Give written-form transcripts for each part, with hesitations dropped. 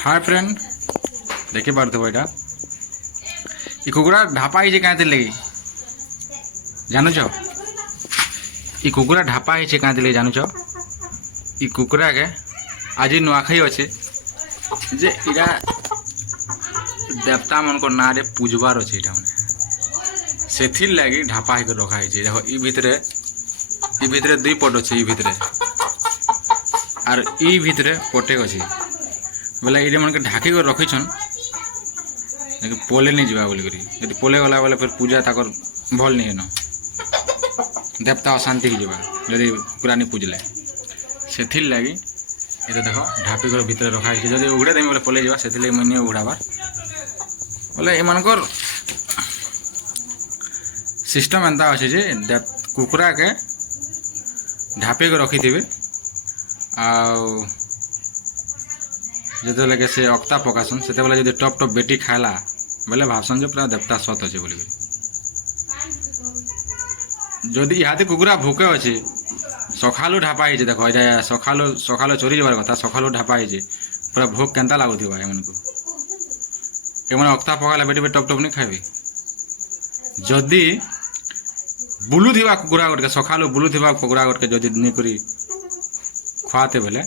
Hi friend देखी पार्थ्व यहाँ ये कुकुड़ा ढापा ही क्या लगी जानूच ये कुकुड़ा ढापा ही क्या लगी जानूच ये कुकुड़ा के आज नुआखाई अच्छे जे इरा देवता मन को ना रे पूजबार अच्छे यहाँ मैंने से लगी ढापा ही रखाई देखो ये भितरे दुई पट अच्छे ये भितरे आर ई भितरे पटे अच्छे बोले ये मन के ढाकी कर रखीछन पोले नहीं जावा बोलिक पोले गला बोले फिर पूजा तक भल नहीं न देवता अशांति ही जावा जदि पूरा नहीं पूजले से लगी ये देखो ढापी कर भितर रखाई जब उगड़े देमी बोले पोले जावा से मुझे उगड़ाबार बोले एमनकर सिस्टम एंता अच्छे जे कुकुरा के ढापी कर रखी थे जो से अक्ता पकासन से जो टप टप बेटी खाला बोले भावसन जो पूरा देवता सत अच्छे बोल जदि इहादी कुकुरा भूके अच्छे सकालू ढापा ही देख सकालू सकाल चोरी जबार कथा सकालू ढापा ही पूरा भोग केन्ता लगुवा एमन को एमन अक्ता पकाला बेटी टप टप नहीं खाइबे जदि बुलुवा कुकुरा गोटे सकालू बुलुवा कुकुरा गोटे जदि नहीं करी खुआते बेले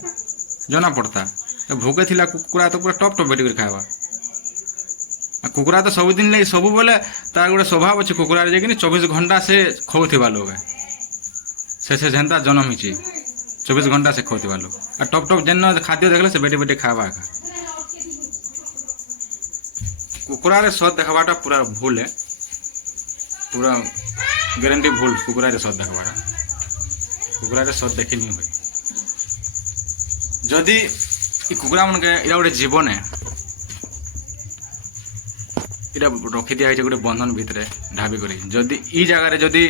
जना पड़ता भोके थिला कुकुरा तो पूरा टप टप बेटी कर खावा कुकुरा तो सबुदिन लगे सब बोले तार गोटे स्वभाव अच्छे कुकुरा जे 24 घंटा से खाऊा लोग से जेनता जन्म ही 24 घंटा से खाऊा लोग और टप टप जेन खाद्य देखले से बेटी बेटी खावा कुकुरा स्वाद देखाटा पूरा भूल है पूरा गारंटी भूल कुकुरा स्वाद देखाटा कुकुरा स्वाद देखी नहीं हुए जदि कुकुरा मन के इरा गोटे जीवन है इरा रखी दिया गोटे बंधन भितर ढाबी कर जदि ई जगार जदि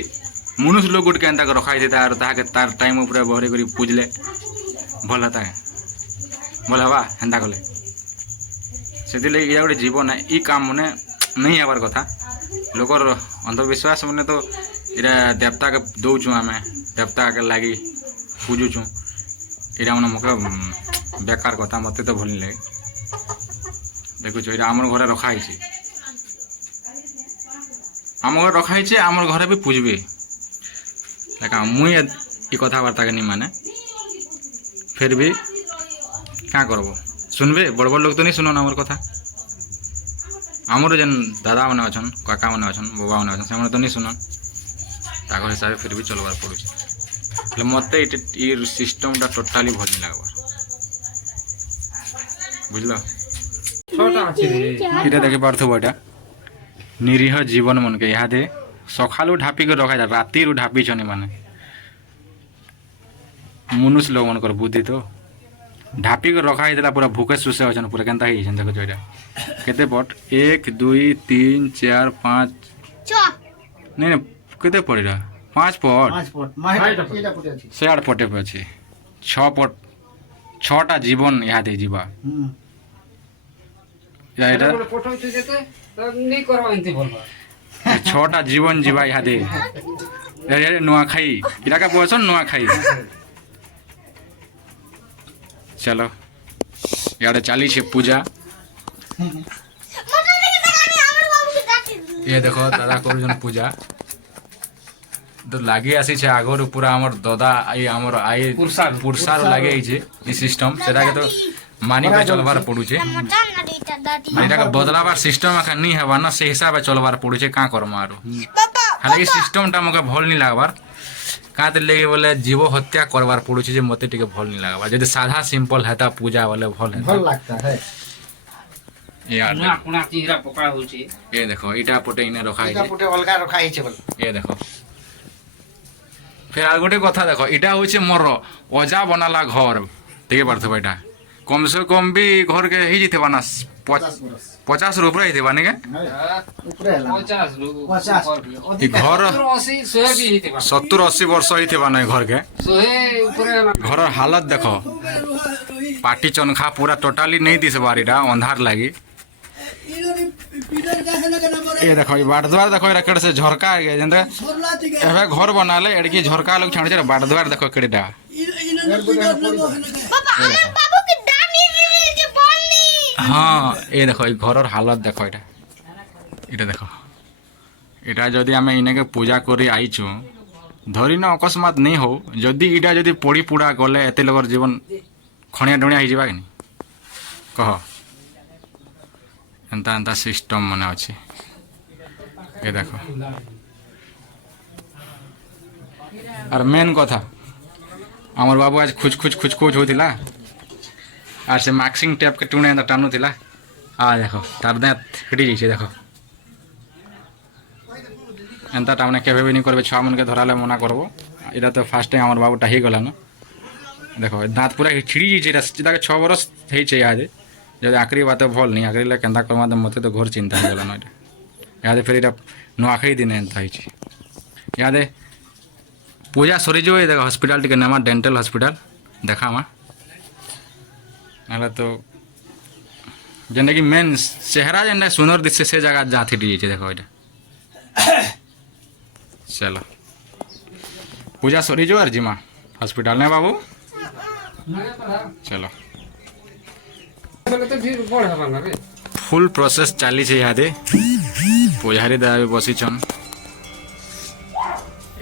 मनुष्य लोग गोटे केन्ता रखाई तार तार टाइम पूरा बहरे कर पूजले भल होता है भल हवा हेन्ता कले से इरा गोटे जीवन है ई काम मैंने नहीं हबार कथा लोकर अंधविश्वास मैंने तो इरा देवता के दौचु आम देवता के लगी पूजुचु इरा मैंने मुखे बेकार कथा मत तो भल लगे देखुच ये आम घर रखाई आम घर रखाई आम घर भी पूजबे मुई ये कथबार्ता के नहीं माने फिर भी क्या करब सुनबे बड़ बड़ लोग तो नहीं सुनन आमर कथा आमर जेन दादा मैंने अच्छन काका मैंने अच्छन बाबा मैंने अच्छन से तो नहीं सुनन ताकर हिसाब फिर भी चलबार पड़े मत ये सिस्टमटा टोटाली भल नहीं लगवार बुझल ये देखी पार्थव यहाँ निरीह जीवन मन के यहाँ दे सकालू ढापी कर रखा राति ढापी छने माने मनुष्य लोग मन बुद्धि तो ढापी कर रखा ही पूरा भूखे सुसे अच्छे पूरा केन्ता ही देखो यहाँ केते पट 1 2 3 4 5 नहीं केते पड़ रहा 5 पट से 8 पटे पे अच्छे 6 पट 6टा जीवन यहाँ दे जीवा छटा जीवन जीवा यहाँ दे नुआखाई इरा का बोल नुआखाई चलो यार चली छे पूजा ये देखो दादा कर पूजा तो लगे आसी छे आगर पूरा आमर दादा आई आमर आई पुरसार लगे आई सिस्टम सेटा के तो मानी पे चलबार पड़ुचे मानिटा बदलाबार सिस्टम आखा नहीं है ना से हिसाब से चलबार पड़ुचे का करम आरो हालांकि सिस्टमटा मके भल नहीं लागबार का लेगे बोले जीव हत्या करबार पड़ुचे जे मते टिके भल नहीं लागबार जदि साधा सिंपल हेता पूजा वाले भल लगता है यार कोना चीरा पका होची ये देखो इटा पटे इने रखा है इटा पटे अलगा रखा है बोल ये देखो फिर आ गोटे कथा देखो इटा होचे मोर ओजा बनाला घर देखे पारथबो इटा कम से कम भी घर के ही जीते ना 50 रुपये ही नहीं घर 70-80 वर्ष ही थे ना घर के घर हालत देखो पाटी चनखा पूरा टोटाली नहीं दिस बारीटा अंधार लगी ये देखो ये बाट द्वार देखो केड़े से झरका है जेंते एबे घर बनाले एडकी झरका लोग छाण छे बाट द्वार देखो केडेटा হ্যাঁ এই দেখো এই ঘরর হালত দেখো এটা এটা দেখো এটা যদি আমি ইনাকে পূজা করে আইছু ধরি ন অকস্মাত নেই হও যদি এটা যদি পড়ি পুড়া গলে এতে লোকর জীবন খଣିয়া ডুণিয়া হয়ে কি কহ এন্তা এন্তা সিস্টম মানে আছে এ দেখো আর মেন কথা আমার বাবু আজ খুঁজ খুঁজ খুঁজ খুঁজ হউতিলা আর সে মাক্সিং টেপ কে টুনে এন্তা টানুতিলা দেখো তার দাঁত ফিটি যাইছে দেখো এন্তাটা মানে কেবে নি করবে ছুয়া মনকে ধরালে মনা করবো এটা তো ফার্স্ট টাইম আমার বাবুটা হয়ে গলা না দেখো দাঁত পুরা ছিড়ি যাইছে এটা তাকে 6 বরস হয়েছে ইহাদে যদি আখরি বাতে ভল নি আখরি কেন্তা করবা মতো তো ঘর চিন্তা হয়ে গলা না এটা ইহাদে ফের এটা নুয়াখাই দিনে এন্তা হয়েছে ইহাদে পূজা সরিଯିବ এই দেখো হসপিটাল টিকে নেমা ডেন্টাল হসপিটাল দেখামা নাহলে তো যেটা কি মেন চেহারা যেটা সুন্দর দিচ্ছে সে জায়গা যা থিটি যাইছে দেখো এটা चलो पूजा सरी जो अर्जिमा हॉस्पिटल ने बाबू चलो फुल प्रोसेस चली इहादे पूजारी दे बसी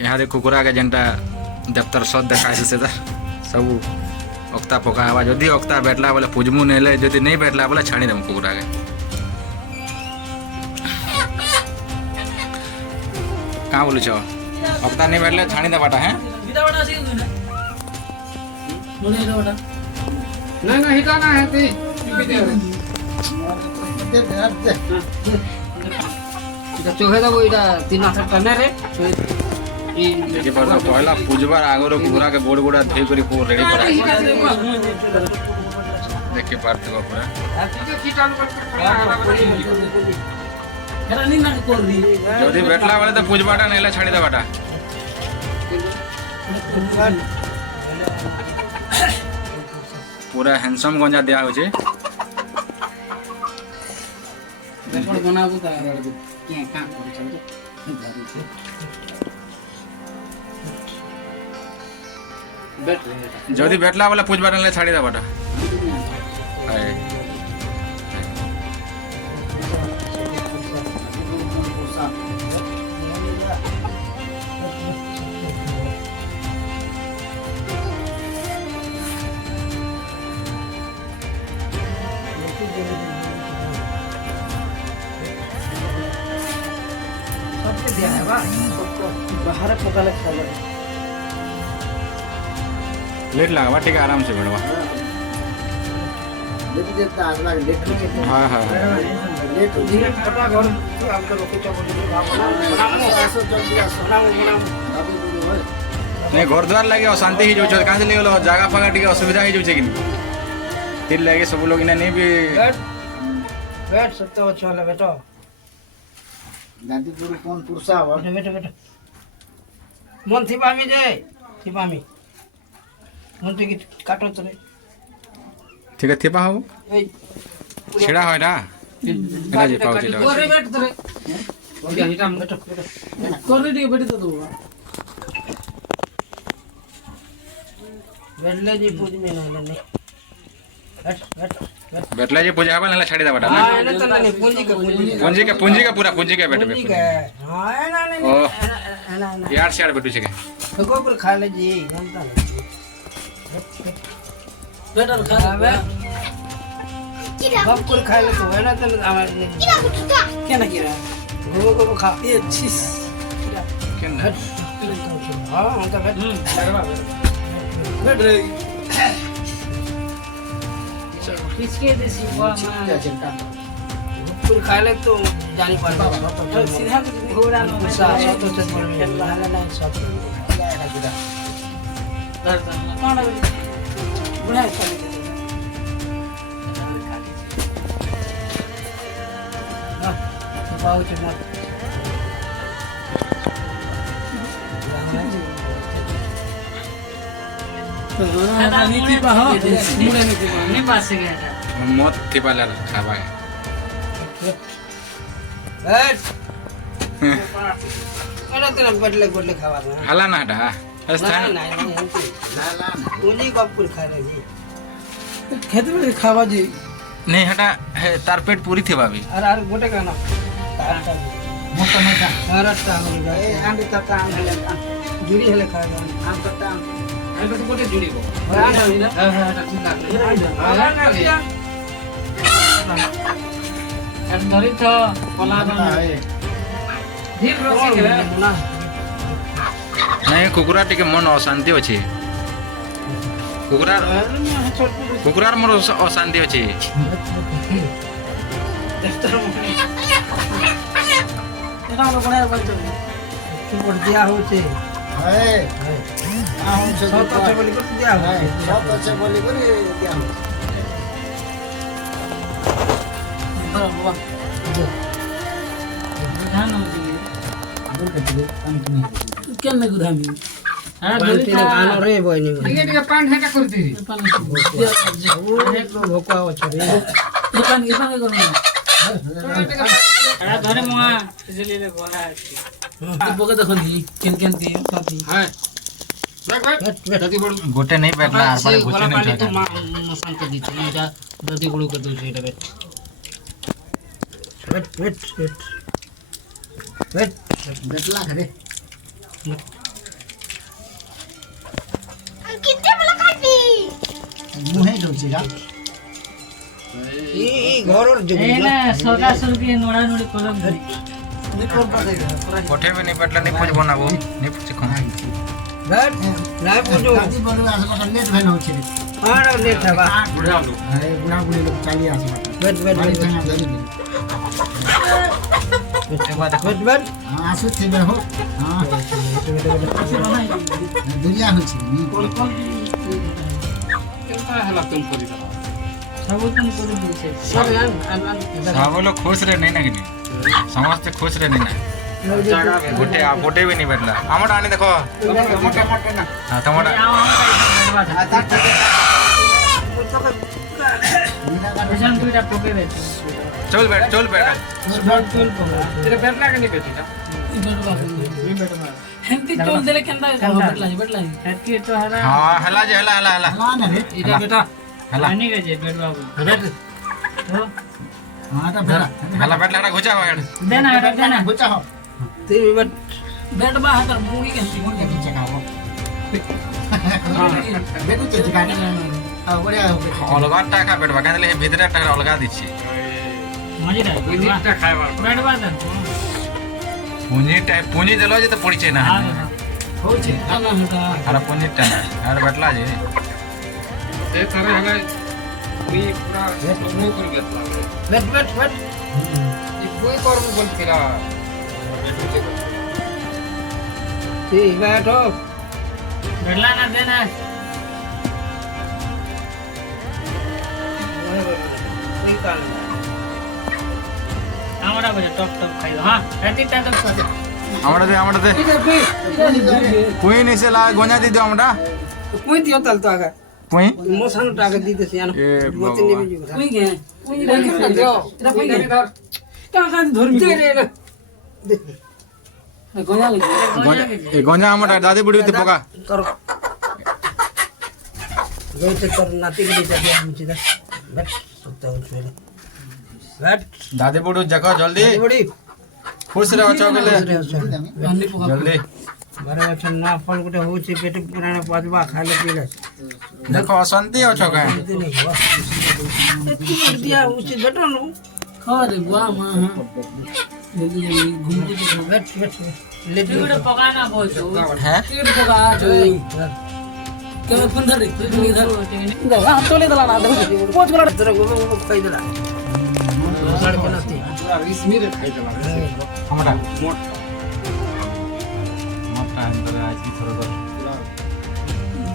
इहादे कुकुरा के जेनटा दफ्तर सद देखा से सब अक्ता पका हवा जदि अक्ता बैठला बोले पूजमु नेले जदि नहीं बैठला बोले छाणी देम कुकुरा के कहाँ बोलू छो अक्ता नहीं बैठले छाणी देवाटा है नहीं हिटाना है ती चोहे दबो इटा 3 टन रे देखि पर पहला पूजबार आगरो कुकुरा के गोड़ गोड़ा धोई करी पूरा रेडी करा देखि पारते पूरा যদি বেটলা বলে তো পুজবাটা নেলে ছাড়ি দেবাটা पूरा हैंडसम गंजा दिया होचे देखो बनाबो ता के काम करे चल बैठ रे যদি বেটলা বলে পুজবাটা নেলে ছাড়ি দেবাটা बाहर पकाले खावा लेट लगा ठीक है आराम से बैठवा हाँ हाँ लेट धीरे फटा घर आपका लोके नहीं घर द्वार लगे अशांति ही जो कहाँ से ले जगह फागा टी असुविधा ही जो कि फिर लगे सब लोग इन्हें नहीं भी बैठ सकते हो चलो बेटा गांधीपुर कौन पुरसा बैठो बैठो बैठो मन थी पामी जे थी पामी मन तो की काटो चले ठीक है थिपा हो छेड़ा है ना एला जे पाउ छेड़ा करे बैठ तरे ओके हिटा बैठो बैठो करे दी बैठ तो दो बैठले जी पूज में नहीं बैठ बैठ बैठला जी पूजा हवा नला छाड़ी दा बटा ना हां एने तो नहीं पूंजी का पूरा पूंजी का बैठ पूंजी का हां ना नहीं ना यार से यार बैठू छे तो को पर खा ले जी जानता बेटर खा ले कब कर खा ले तो है ना तो क्या ना किरा को खा ये छिस केन हां हम तो बैठ बैठ रे किसके देसी पूरी खा ले तो जानी पर सीधा घोड़ा सा तो चल में लाला नहीं सब दर्द कौन बुढ़ा चल हां बाबू जी मत नीति पा हो मुड़े नीति पा नहीं पास से गया मत थिपा ला खाबा बैठ अरे तेरा बदले बदले खावा हला ना डा स्थान नहीं पूंजी कब पूरी खा रहे जी खेत में खावा जी नहीं हटा है तार पेट पूरी थे भाभी আর গোটে কেন মোটা মোটা আর একটা আঙুল এই আন্ডি কাটা আনলে জুড়ি হলে খাওয়া আম কাটা এটা তো গোটে জুড়িব হ্যাঁ হ্যাঁ এটা ঠিক লাগবে আর ধরি তো কলা ঠিক রসি না नहीं कुकुरा टिके मन अशांति अच्छे कुकुरार मोर अशांति अच्छे এটা আমরা কোন বলছো কি করে দেয়া হচ্ছে হ্যাঁ আম সে সব কথা বলি করে দেয়া হ্যাঁ হচ্ছে সব আছে বলি করে দিয়া বাবা ধান দিলে কেন গুধামি হ্যাঁ বলতে গানো রে বইনি ଟିକେ ଟିକେ ପାଣି ହେଟା କରିଦିରି ভোকা আছে রে ইপান ইপান করুন আরে ধরে মোয়া জলিলে বলা আছে বকে দেখুন কেন কেন দিয়ে সাথী হ্যাঁ দেখ ভাই দাদি বড় गोटे नहीं बैठला आर पार घुसे नहीं তো उठा মশান করে দিচ্ছে এটা দাদি গুলো করে দিচ্ছে এটা বেট দেখলা করে कितने बड़ा काटी মুহে দউছি গা এই ঘরর জমি এনে সদা সরকি নোড়া নোড়ি কলম ধরি নিকর পাতে कोठे भी नहीं बैठला नहीं कुछ बनाबो नहीं कुछ खा বেট নাই পুজো দাদি বড় আসবা লেট ভাই নউছি আর লে খাবা বুড়া লোক আরে বুড়া বুড়ি লোক চালি আসবা বেট বাড়ি থেকে ধরি বেট আসু থিবে হো হ্যাঁ দুনিয়া হচ্ছে কেনটা হলা তুমি করি দাও সব তুমি করে দিয়েছে সব सब लोग खुश रहे नहीं ना कि समझते खुश रहे नहीं ना गोटे गोटे भी नहीं बैठला आमटा आनी देखो মোটা মোটা না हां टमाटर ভীষণ দুইটা পকে বেছে चल बैठ তেরে বেট লাগে নি বেটিটা হেন্তি চল দিলে কেনটা বেট লাগে হাতি তো হারা हां हला जे हला हला हला না রে এটা বেটা हला আনি গেছে বেড বাবু বেট তো মাটা ভেড়া हला बैठ लड़ा घुचा हो দেনা এটা দেনা বুঝা হো তুই বেট বেট বা হাত মুড়ি কেন মুরগি নিচে খাবো বেটু তে জিগা বড়িয়া अलगा टाका बैठबा कांदले भीतर टाका अलगा दिछि মজিটা মিনিটটা খাইবা বেড বাদন पूंजी देलो जे तो पड़ी छै ना হ্যাঁ হচ্ছে না হটা अरे पूंजी टाना अरे बैठला जे ଏ ଥରେ ହେଲେ ମୁଇ ପୁରା ସ୍ଲୋ କରି ବେଟଲା ବେଟ ଏ କୋଇ କରମ ବୋଲଥିଲା ସି ବେଟ বেডলা না দেনা আমরা বলে টপ টপ খাই হ্যাঁ রাতিটা তো हमरा दे कोई नहीं से ला गोंजा दी दो हमरा কুই দিও তাল তো আগা कोई মোশন টাকা দিতেছি আনো এ মতে বাবা। নেবে কুই গে কুই রে দিও এটা কুই গে ধর কাঁ কাঁ ধরমি দে রে গোনা ए गोंजा हमरा दादी बुढ़ी ते पका करो गईते कर नाती के दिया दे मुझे दा बैठ सकता हूं पहले बैठ दादी बुढ़ी जको जल्दी बड़ी खुश रहो चौगले अन्नी पका जल्दी बारे वचन ना फल गुटे होची पेट पुराना पाजबा खाले पीले देखो अशांति हो छका दे नहीं हुआ एती कर दिया उसे बेटो नो खा रे बुआ मां जल्दी जल्दी घूम के बैठ बैठ ले দুইটা পকানা বলছো है टिकट पका के फोन धर रे इधर हाथ तो ले दला ना देखो पोच गला तेरे को खाई दला साड़ के नाती पूरा रिस्मी रे खाई देला हमरा मोट मोटा अंदर आज की थोड़ा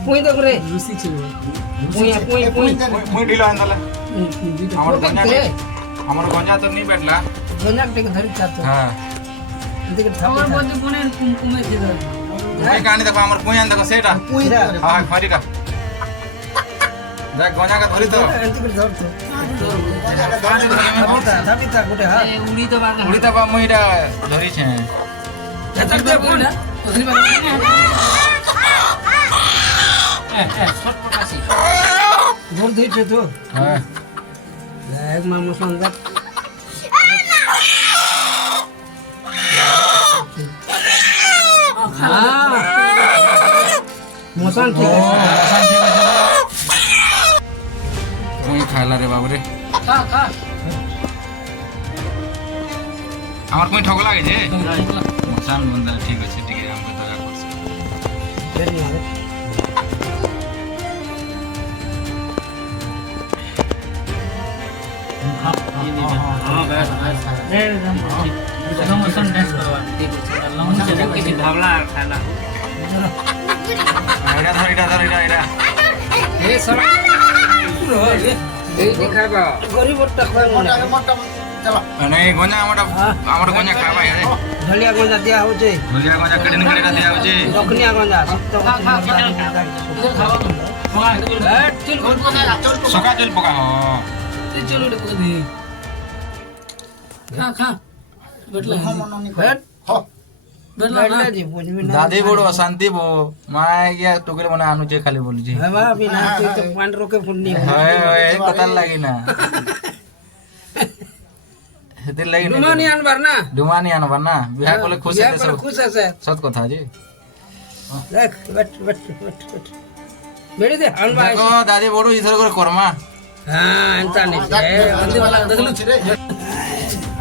कोई देख रे रुसी चलो कोई मुई ढिलो अंदर हमर गोंजा हमर गोंजा तो नहीं बैठला गोंजा टिक धरि चातो हां टिकट আমার थाप বন্ধু কোনে কুমকুমে ছিল मुई कानी देखो हमर कुई देखो सेटा हां खरी का देख गोंजा का धरी तो टिकट धर तो धाबी था गोटे हां উড়ি তো বাদ उड़ी तो बा मुईटा धरी छे तक दे फोन उसरी बात ছটপটাছি जोर दे छे तो हां एक मामू संगत मोसन ठीक मुई खाइला रे बाबू रे खा खा আমার কোই ঠক লাগে যে মশান বন্ধা ঠিক আছে ঠিক আছে আমরা দয়া করছি भावला खाना এটা ধর এটা ধর এটা এটা গরিবটা কয় মনে মানে গঞ্জা আমার গঞ্জা খাবা আরে ঢলিয়া গঞ্জা দিয়া হচ্ছে ভুলিয়া গঞ্জা কেটে কেটে দেয়া হচ্ছে দক্ষিণিয়া গঞ্জা সকা চল পকা হ खा खा দাদি বড় অশান্তি বো মায় গিয়া টুকেল মনে আনুছে খালি বলছি হয় হয় এই কথা লাগি না হেদের লাগি না ডুমানি আনবার না বিয়া করলে খুশি আছে সব খুশ আছে সত কথা জি দেখ বেড়ে দে আনবা দেখো দাদি বড় ইধর করে কর্মা হ্যাঁ এন্তা নেই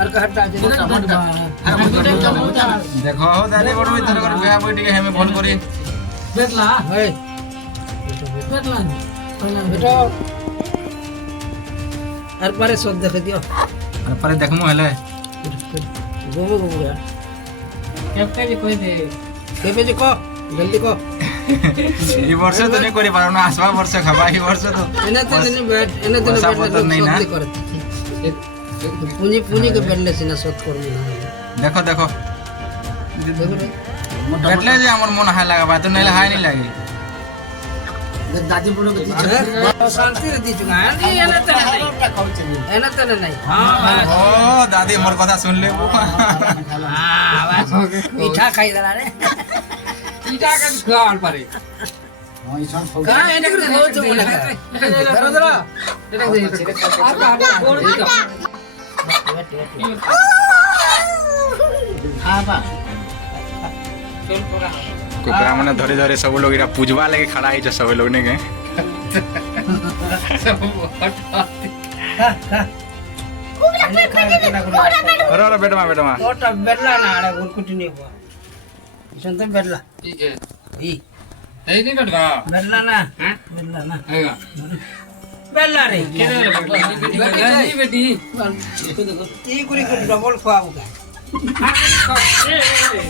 আর কাটা আছে দেখো দাদি বড় ইধর করে বিয়া বই টিকে হেমে ফোন করি बैठला হয় बैठला বেটা আর পারে সব দেখে দিও আর পরে দেখমু হেলে গোবো গোবো कैप्टन जी कोई दे কেবে যে কো জলদি কো এই বর্ষ তো নে করি পারো না আসবা বর্ষ খাবা এই বর্ষ তো এনে তো নেই ব্যাট এনে তো পয়সা পত্র নেই না। করে পুঁজি পুঁজি কে বেড়লে সিনা সত করবি না দেখো দেখো দেখো রে বেটলে যে আমার মন হাই লাগাবা তো নাইলে হাই নি লাগে दादी बड़ो के শান্তি রে দিছু না এনে তো নাই হ্যাঁ ও দাদি মোর কথা শুনলে মিঠা খাই দালা রে ईटा का खाल पारे কা এনে করে খাও তো মনে করে ধরো ধরো এটা দে आबा कुकरा मने धरे धरे सब लोग इरा पूजवा लेके खड़ा है सब लोग ने के अरे अरे बेटमा बेटमा ওটা বেড়লা না আরে গুলকুটি নি হওয়া শুনতে বেড়লা ठीक है ই नहीं नहीं बैठवा বেড়লা না বেড়লা না आएगा বেড়লা রে नहीं बेटी ই করে করে ডবল খাওয়াবো কা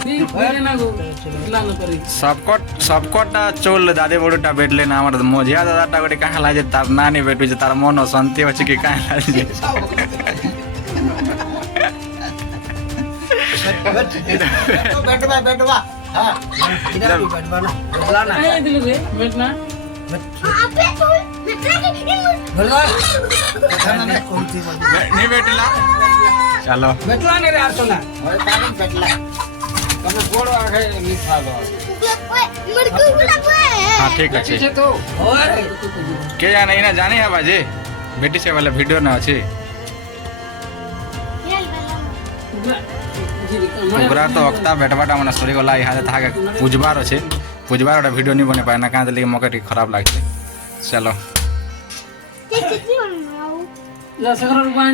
नहीं कोई ना गो लाना पड़ी सबकोटा चोल दादे बड़ोटा बेटले ना हमर मजिया दादाटा गोटे काहे लाजे तार नानी बेटु जे तार मन शांति होचे कि काहे लाजे इधर भी बैठवा ना बेड़ला ना नहीं दिल रे बैठना बेड़ला कौन सी बात नहीं बेटला चलो बेड़ला ने रे आतो ना તમે બોલો આખે મીઠા લો हां ठीक अछि છે તો ओए के जाने ना जाने है बाजे बेटी से वाला वीडियो ना अछि ओकरा तो वक्ता बेटबाटा मने सरी गला इहा था के पूजबार अछि पूजबार वाला वीडियो नहीं बने पाए ना काहे लेके मौका खराब लागছে चलो ला सगर रुपान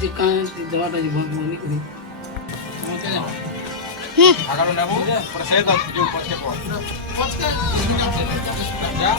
जी कान दवाटा जी बहुत मोनी करी आगारो नेबो पर से तो जो पछे जा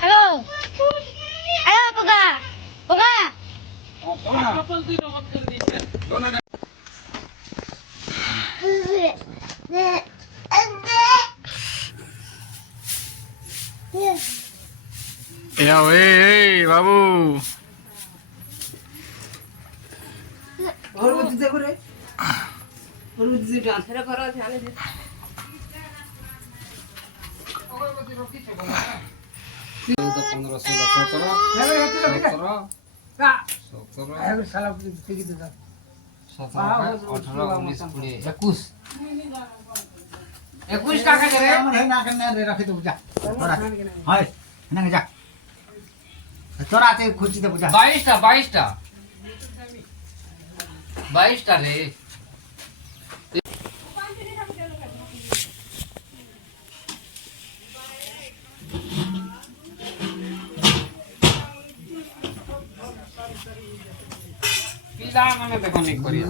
হ্যালো হ্যালো পোকা পোকা এই বাবু অগরবত্তি দেখো রে অগরবত্তি টান সেটা করো ধ্যানে দে হ্যালো হেতে কা আরে শালা ঠিকই তো দাও 21 টাকা করে না কেন রে রাখি তো বুঝা হয় না যা তোরা তে খুঁজিতে বুঝা 22টা রে পিলা মানে দেখো নি করিয়া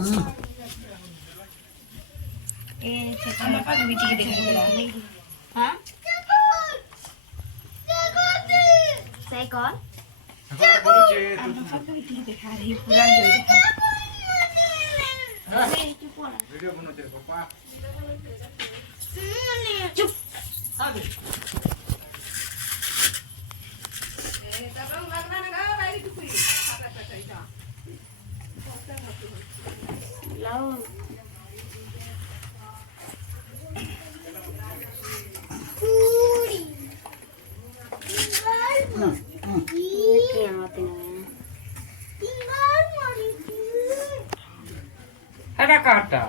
এ সেটা পাক বিটিকে দেখা গেল হ্যাঁ সেই কর দেখা রে পুরা দেখা ভিডিও বনতে পাপা চুপ লাও এটা কাটা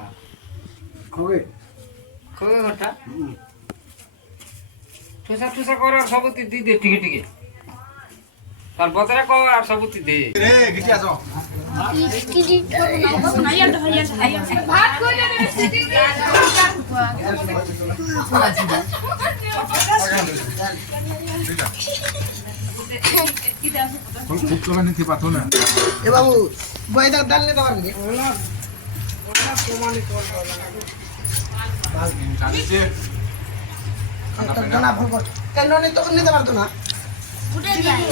কবে কই ঘটা ঠুসা করে আর সবুতি দি দে টিকে টিকে তার বদরে কো আর সবুতি দে রে গিটি আসো ভাত করে রে সিটি খুব চলা নিতে পারতো না এ বাবু বইদা ডাল নিতে পারবি ওলা প্রমাণিত জানিছে না ভুল কর কেন নে তো নিতে পারতো না উঠে যাই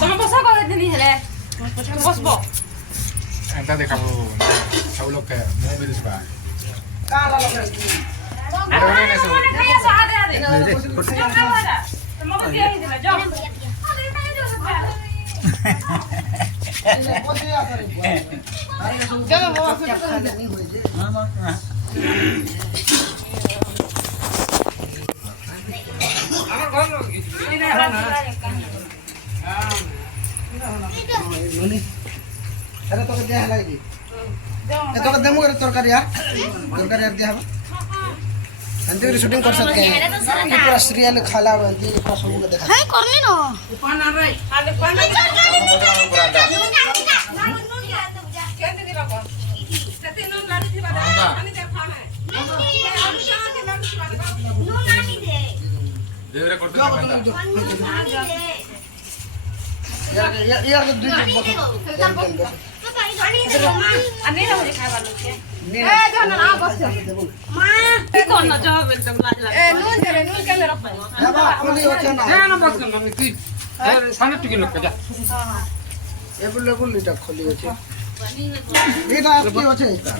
তুমি বসা করে দিনি হেলে বসবো এটা দেখাবো সব লোক মো বিরিস বা কালা লাগে এটা বলে নেছো আদে আদে তোমাকে দিয়ে দিলা যাও আমার ঘর লোক এটা তোকে দেয়া লাগি তোকে দেমু করে তরকারি আর দেয়া হবে अंत में शूटिंग कर सकते हैं ये पूरा सीरियल खाला अंत में पूरा सब को देखा हाय करनी न पान आ रही আলে পানি কেন দিলা কো সেতে নুন লাড়ি দিবা পানি দে খানা দেরে করতে यार तो दुई আনে না হরে খাবার লোকে এ জানা না বস মা কি কোন না জবাব একদম লাজ লাগে এ নুন দে নুন কেন রাখবা बाबा खोली होचे ना না না বলছ না তুই সামনে টিকে লোক যা एबुल लेबुल लिटा खोली होचे এটা কি होचे এটা